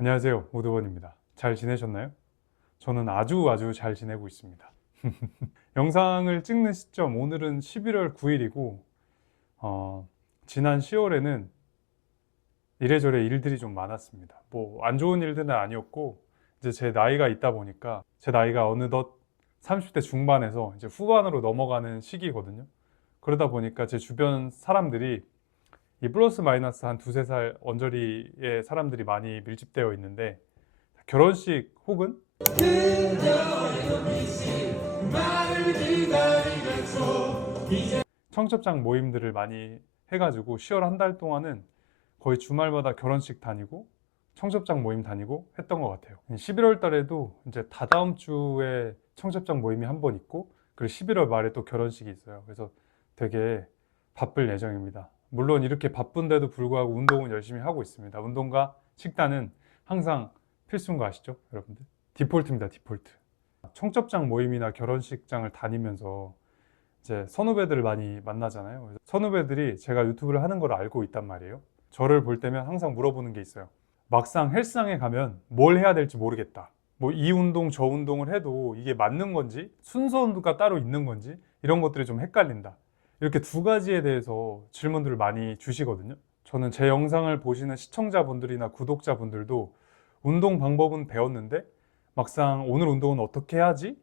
안녕하세요, 오드원입니다. 잘 지내셨나요? 저는 아주 잘 지내고 있습니다. 영상을 찍는 시점, 오늘은 11월 9일이고 지난 10월에는 이래저래 일들이 좀 많았습니다. 뭐 안 좋은 일들은 아니었고, 이제 제 나이가 있다 보니까 제 나이가 어느덧 30대 중반에서 이제 후반으로 넘어가는 시기거든요. 그러다 보니까 제 주변 사람들이 이 플러스 마이너스 한 두세 살 언저리의 사람들이 많이 밀집되어 있는데, 결혼식 혹은 청첩장 모임들을 많이 해가지고 10월 한 달 동안은 거의 주말마다 결혼식 다니고 청첩장 모임 다니고 했던 것 같아요. 11월 달에도 이제 다다음 주에 청첩장 모임이 한 번 있고, 그리고 11월 말에 또 결혼식이 있어요. 그래서 되게 바쁠 예정입니다. 물론 이렇게 바쁜데도 불구하고 운동은 열심히 하고 있습니다. 운동과 식단은 항상 필수인 거 아시죠, 여러분들? 디폴트입니다, 디폴트. 청첩장 모임이나 결혼식장을 다니면서 이제 선후배들을 많이 만나잖아요. 그래서 선후배들이 제가 유튜브를 하는 걸 알고 있단 말이에요. 저를 볼 때면 항상 물어보는 게 있어요. 막상 헬스장에 가면 뭘 해야 될지 모르겠다. 뭐 이 운동 저 운동을 해도 이게 맞는 건지 순서가 따로 있는 건지 이런 것들이 좀 헷갈린다. 이렇게 두 가지에 대해서 질문들을 많이 주시거든요. 저는 제 영상을 보시는 시청자분들이나 구독자분들도 운동 방법은 배웠는데 막상 오늘 운동은 어떻게 해야지?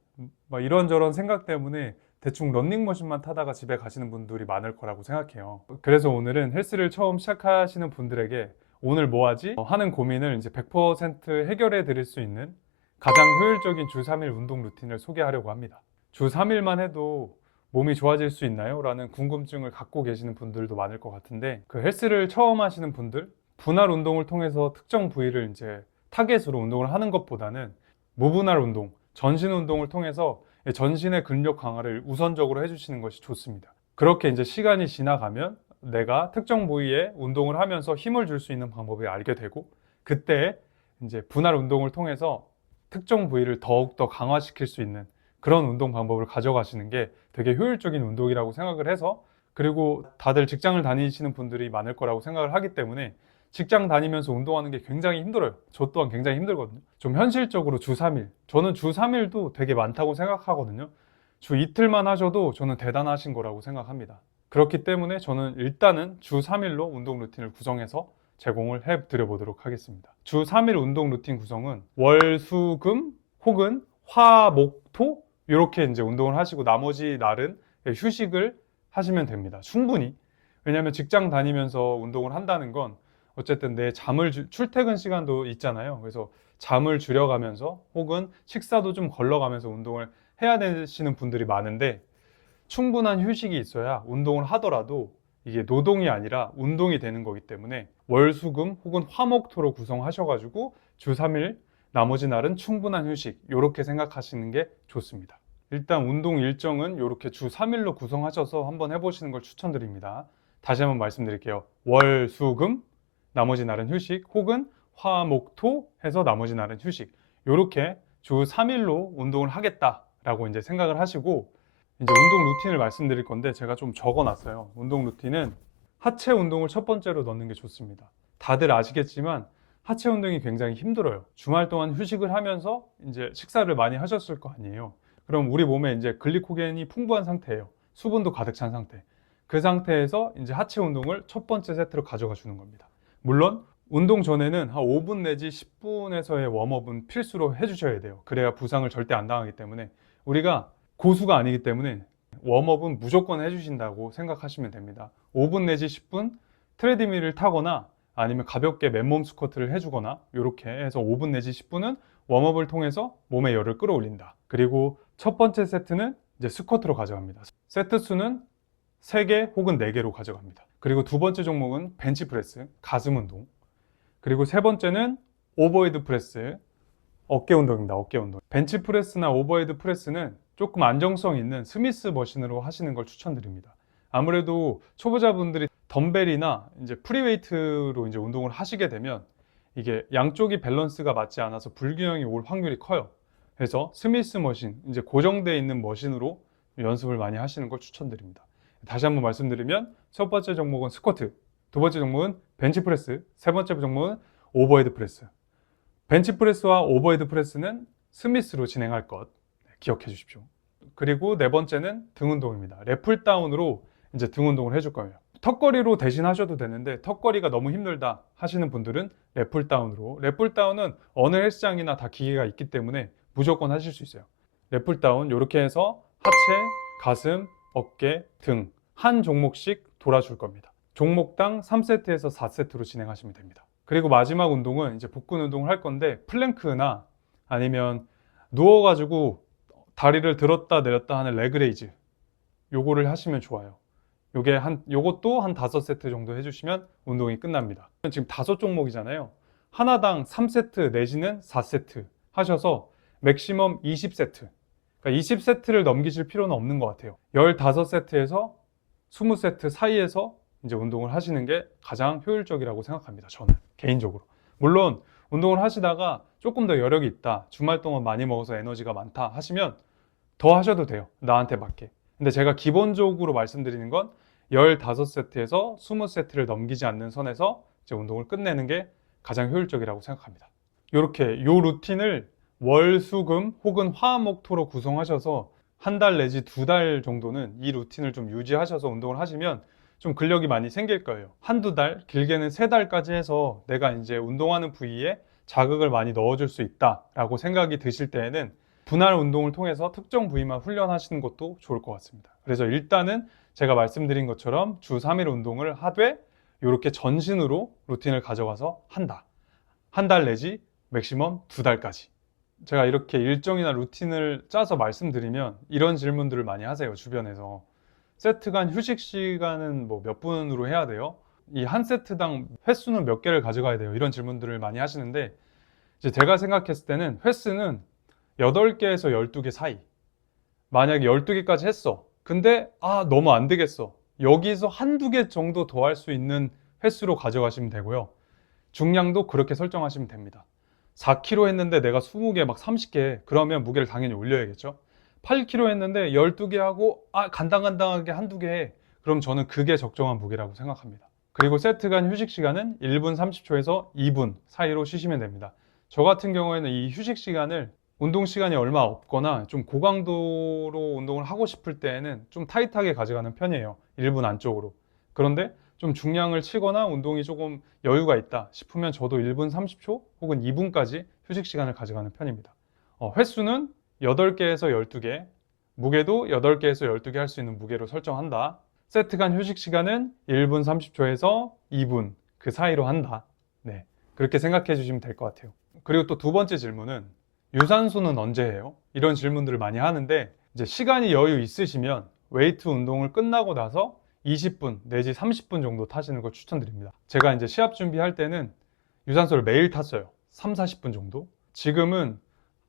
막 이런저런 생각 때문에 대충 런닝머신만 타다가 집에 가시는 분들이 많을 거라고 생각해요. 그래서 오늘은 헬스를 처음 시작하시는 분들에게 오늘 뭐 하지? 하는 고민을 이제 100% 해결해 드릴 수 있는 가장 효율적인 주 3일 운동 루틴을 소개하려고 합니다. 주 3일만 해도 몸이 좋아질 수 있나요? 라는 궁금증을 갖고 계시는 분들도 많을 것 같은데, 그 헬스를 처음 하시는 분들, 분할 운동을 통해서 특정 부위를 이제 타겟으로 운동을 하는 것보다는 무분할 운동, 전신 운동을 통해서 전신의 근력 강화를 우선적으로 해주시는 것이 좋습니다. 그렇게 이제 시간이 지나가면 내가 특정 부위에 운동을 하면서 힘을 줄 수 있는 방법을 알게 되고, 그때 이제 분할 운동을 통해서 특정 부위를 더욱더 강화시킬 수 있는 그런 운동 방법을 가져가시는 게 되게 효율적인 운동이라고 생각을 해서, 그리고 다들 직장을 다니시는 분들이 많을 거라고 생각을 하기 때문에 직장 다니면서 운동하는 게 굉장히 힘들어요. 저 또한 굉장히 힘들거든요. 좀 현실적으로 주 3일. 저는 주 3일도 되게 많다고 생각하거든요. 주 이틀만 하셔도 저는 대단하신 거라고 생각합니다. 그렇기 때문에 저는 일단은 주 3일로 운동 루틴을 구성해서 제공을 해 드려 보도록 하겠습니다. 주 3일 운동 루틴 구성은 월, 수, 금 혹은 화, 목, 토 이렇게 이제 운동을 하시고 나머지 날은 휴식을 하시면 됩니다. 충분히. 왜냐하면 직장 다니면서 운동을 한다는 건 어쨌든 내 잠을 출퇴근 시간도 있잖아요. 그래서 잠을 줄여가면서 혹은 식사도 좀 걸러가면서 운동을 해야 되시는 분들이 많은데, 충분한 휴식이 있어야 운동을 하더라도 이게 노동이 아니라 운동이 되는 거기 때문에 월수금 혹은 화목토로 구성하셔가지고 주 3일 나머지 날은 충분한 휴식, 이렇게 생각하시는 게 좋습니다. 일단 운동 일정은 이렇게 주 3일로 구성하셔서 한번 해보시는 걸 추천드립니다. 다시 한번 말씀드릴게요. 월, 수, 금 나머지 날은 휴식, 혹은 화, 목, 토 해서 나머지 날은 휴식, 이렇게 주 3일로 운동을 하겠다라고 이제 생각을 하시고, 이제 운동 루틴을 말씀드릴 건데 제가 좀 적어놨어요. 운동 루틴은 하체 운동을 첫 번째로 넣는 게 좋습니다. 다들 아시겠지만 하체 운동이 굉장히 힘들어요. 주말 동안 휴식을 하면서 이제 식사를 많이 하셨을 거 아니에요. 그럼 우리 몸에 이제 글리코겐이 풍부한 상태예요. 수분도 가득 찬 상태. 그 상태에서 이제 하체 운동을 첫 번째 세트로 가져가 주는 겁니다. 물론 운동 전에는 한 5분 내지 10분에서의 웜업은 필수로 해주셔야 돼요. 그래야 부상을 절대 안 당하기 때문에, 우리가 고수가 아니기 때문에 웜업은 무조건 해주신다고 생각하시면 됩니다. 5분 내지 10분 트레드밀을 타거나 아니면 가볍게 맨몸 스쿼트를 해주거나 이렇게 해서 5분 내지 10분은 웜업을 통해서 몸의 열을 끌어올린다. 그리고 첫 번째 세트는 이제 스쿼트로 가져갑니다. 세트 수는 3개 혹은 4개로 가져갑니다. 그리고 두 번째 종목은 벤치프레스, 가슴 운동. 그리고 세 번째는 오버헤드 프레스, 어깨 운동입니다. 어깨 운동. 벤치프레스나 오버헤드 프레스는 조금 안정성 있는 스미스 머신으로 하시는 걸 추천드립니다. 아무래도 초보자분들이 덤벨이나 이제 프리웨이트로 이제 운동을 하시게 되면 이게 양쪽이 밸런스가 맞지 않아서 불균형이 올 확률이 커요. 그래서 스미스 머신, 이제 고정되어 있는 머신으로 연습을 많이 하시는 걸 추천드립니다. 다시 한번 말씀드리면 첫 번째 종목은 스쿼트, 두 번째 종목은 벤치프레스, 세 번째 종목은 오버헤드 프레스. 벤치프레스와 오버헤드 프레스는 스미스로 진행할 것 기억해 주십시오. 그리고 네 번째는 등 운동입니다. 랩풀다운으로 이제 등 운동을 해줄 거예요. 턱걸이로 대신 하셔도 되는데 턱걸이가 너무 힘들다 하시는 분들은 랩풀다운으로. 랩풀다운은 어느 헬스장이나 다 기계가 있기 때문에 무조건 하실 수 있어요. 랩풀다운 이렇게 해서 하체, 가슴, 어깨, 등 한 종목씩 돌아줄 겁니다. 종목당 3세트에서 4세트로 진행하시면 됩니다. 그리고 마지막 운동은 이제 복근 운동을 할 건데 플랭크나 아니면 누워가지고 다리를 들었다 내렸다 하는 레그레이즈 요거를 하시면 좋아요. 요것도 한 5세트 정도 해주시면 운동이 끝납니다. 지금 5종목이잖아요. 하나당 3세트 내지는 4세트 하셔서 맥시멈 20세트. 그러니까 20세트를 넘기실 필요는 없는 것 같아요. 15세트에서 20세트 사이에서 이제 운동을 하시는 게 가장 효율적이라고 생각합니다. 저는 개인적으로. 물론 운동을 하시다가 조금 더 여력이 있다, 주말 동안 많이 먹어서 에너지가 많다 하시면 더 하셔도 돼요. 나한테 맞게. 근데 제가 기본적으로 말씀드리는 건 15세트에서 20세트를 넘기지 않는 선에서 이제 운동을 끝내는 게 가장 효율적이라고 생각합니다. 이렇게 요 루틴을 월, 수, 금 혹은 화, 목, 토로 구성하셔서 한 달 내지 2달 정도는 이 루틴을 좀 유지하셔서 운동을 하시면 좀 근력이 많이 생길 거예요. 한두 달, 길게는 3달까지 해서 내가 이제 운동하는 부위에 자극을 많이 넣어줄 수 있다라고 생각이 드실 때에는 분할 운동을 통해서 특정 부위만 훈련하시는 것도 좋을 것 같습니다. 그래서 일단은 제가 말씀드린 것처럼 주 3일 운동을 하되 이렇게 전신으로 루틴을 가져가서 한다. 한 달 내지 맥시멈 2달까지. 제가 이렇게 일정이나 루틴을 짜서 말씀드리면 이런 질문들을 많이 하세요, 주변에서. 세트 간 휴식 시간은 뭐 몇 분으로 해야 돼요? 이 한 세트당 횟수는 몇 개를 가져가야 돼요? 이런 질문들을 많이 하시는데 이제 제가 생각했을 때는 횟수는 8개에서 12개 사이. 만약에 12개까지 했어. 근데 너무 안 되겠어. 여기서 한두 개 정도 더 할 수 있는 횟수로 가져가시면 되고요. 중량도 그렇게 설정하시면 됩니다. 4kg 했는데 내가 20개 막 30개 그러면 무게를 당연히 올려야겠죠. 8kg 했는데 12개 하고 간당간당하게 한두 개 해. 그럼 저는 그게 적정한 무게라고 생각합니다. 그리고 세트 간 휴식 시간은 1분 30초에서 2분 사이로 쉬시면 됩니다. 저 같은 경우에는 이 휴식 시간을 운동 시간이 얼마 없거나 좀 고강도로 운동을 하고 싶을 때에는 좀 타이트하게 가져가는 편이에요. 1분 안쪽으로. 그런데 좀 중량을 치거나 운동이 조금 여유가 있다 싶으면 저도 1분 30초 혹은 2분까지 휴식 시간을 가져가는 편입니다. 횟수는 8개에서 12개, 무게도 8개에서 12개 할 수 있는 무게로 설정한다. 세트 간 휴식 시간은 1분 30초에서 2분 그 사이로 한다. 네, 그렇게 생각해 주시면 될 것 같아요. 그리고 또 두 번째 질문은 유산소는 언제 해요? 이런 질문들을 많이 하는데 이제 시간이 여유 있으시면 웨이트 운동을 끝나고 나서 20분 내지 30분 정도 타시는 걸 추천드립니다. 제가 이제 시합 준비할 때는 유산소를 매일 탔어요. 3, 40분 정도. 지금은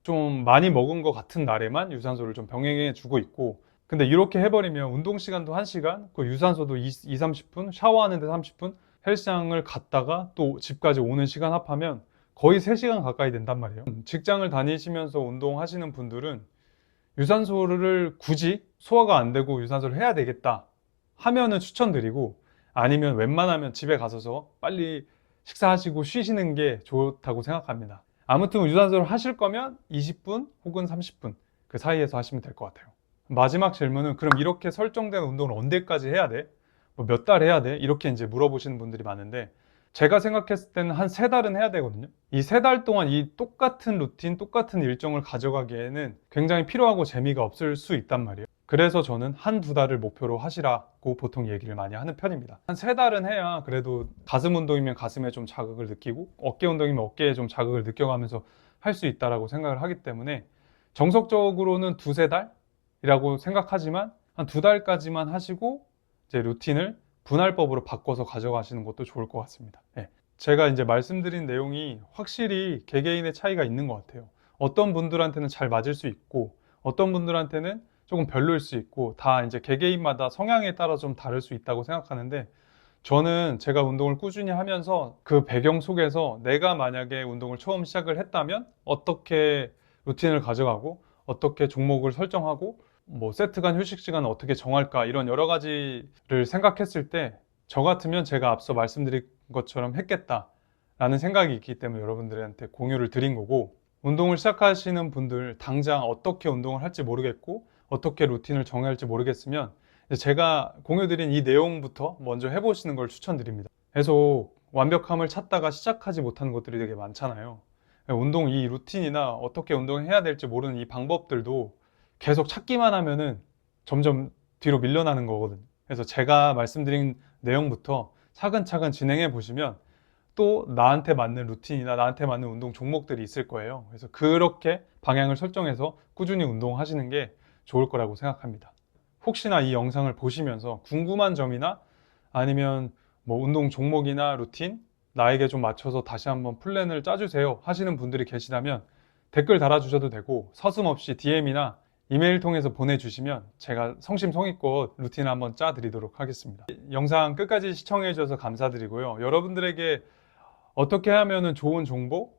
좀 많이 먹은 것 같은 날에만 유산소를 좀 병행해 주고 있고, 근데 이렇게 해버리면 운동 시간도 1시간, 그 유산소도 2, 30분, 샤워하는데 30분, 헬스장을 갔다가 또 집까지 오는 시간 합하면 거의 3시간 가까이 된단 말이에요. 직장을 다니시면서 운동하시는 분들은 유산소를 굳이 소화가 안 되고 유산소를 해야 되겠다 하면은 추천드리고, 아니면 웬만하면 집에 가셔서 빨리 식사하시고 쉬시는 게 좋다고 생각합니다. 아무튼 유산소를 하실 거면 20분 혹은 30분 그 사이에서 하시면 될 것 같아요. 마지막 질문은 그럼 이렇게 설정된 운동을 언제까지 해야 돼? 뭐 몇 달 해야 돼? 이렇게 이제 물어보시는 분들이 많은데 제가 생각했을 때는 한 3달은 해야 되거든요. 이 3달 동안 이 똑같은 루틴, 똑같은 일정을 가져가기에는 굉장히 피로하고 재미가 없을 수 있단 말이에요. 그래서 저는 한 2달을 목표로 하시라고 보통 얘기를 많이 하는 편입니다. 한 3달은 해야 그래도 가슴 운동이면 가슴에 좀 자극을 느끼고 어깨 운동이면 어깨에 좀 자극을 느껴가면서 할 수 있다라고 생각을 하기 때문에 정석적으로는 2~3달이라고 생각하지만 한 2달까지만 하시고 이제 루틴을 분할법으로 바꿔서 가져가시는 것도 좋을 것 같습니다. 네. 제가 이제 말씀드린 내용이 확실히 개개인의 차이가 있는 것 같아요. 어떤 분들한테는 잘 맞을 수 있고 어떤 분들한테는 조금 별로일 수 있고 다 이제 개개인마다 성향에 따라 좀 다를 수 있다고 생각하는데 저는 제가 운동을 꾸준히 하면서 그 배경 속에서 내가 만약에 운동을 처음 시작을 했다면 어떻게 루틴을 가져가고 어떻게 종목을 설정하고 뭐 세트 간 휴식 시간을 어떻게 정할까 이런 여러 가지를 생각했을 때 저 같으면 제가 앞서 말씀드린 것처럼 했겠다 라는 생각이 있기 때문에 여러분들한테 공유를 드린 거고, 운동을 시작하시는 분들 당장 어떻게 운동을 할지 모르겠고 어떻게 루틴을 정해야 할지 모르겠으면 제가 공유드린 이 내용부터 먼저 해보시는 걸 추천드립니다. 계속 완벽함을 찾다가 시작하지 못하는 것들이 되게 많잖아요. 운동 이 루틴이나 어떻게 운동해야 될지 모르는 이 방법들도 계속 찾기만 하면은 점점 뒤로 밀려나는 거거든요. 그래서 제가 말씀드린 내용부터 차근차근 진행해 보시면 또 나한테 맞는 루틴이나 나한테 맞는 운동 종목들이 있을 거예요. 그래서 그렇게 방향을 설정해서 꾸준히 운동하시는 게 좋을 거라고 생각합니다. 혹시나 이 영상을 보시면서 궁금한 점이나 아니면 뭐 운동 종목이나 루틴 나에게 좀 맞춰서 다시 한번 플랜을 짜주세요 하시는 분들이 계시다면 댓글 달아주셔도 되고, 서슴없이 DM이나 이메일 통해서 보내주시면 제가 성심성의껏 루틴을 한번 짜드리도록 하겠습니다. 영상 끝까지 시청해 주셔서 감사드리고요. 여러분들에게 어떻게 하면 좋은 정보,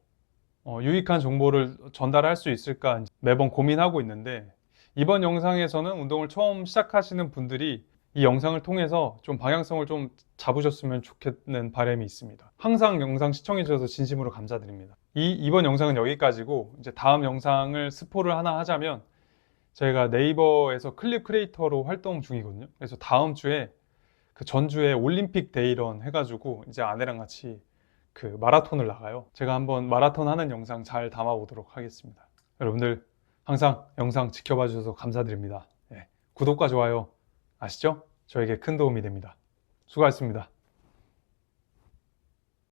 유익한 정보를 전달할 수 있을까 매번 고민하고 있는데, 이번 영상에서는 운동을 처음 시작하시는 분들이 이 영상을 통해서 좀 방향성을 좀 잡으셨으면 좋겠는 바람이 있습니다. 항상 영상 시청해 주셔서 진심으로 감사드립니다. 이번 영상은 여기까지고, 이제 다음 영상을 스포를 하나 하자면 제가 네이버에서 클립 크리에이터로 활동 중이거든요. 그래서 다음 주에 그 전주에 올림픽 데이런 해가지고 이제 아내랑 같이 그 마라톤을 나가요. 제가 한번 마라톤 하는 영상 잘 담아 보도록 하겠습니다. 여러분들 항상 영상 지켜봐 주셔서 감사드립니다. 구독과 좋아요 아시죠? 저에게 큰 도움이 됩니다. 수고하셨습니다.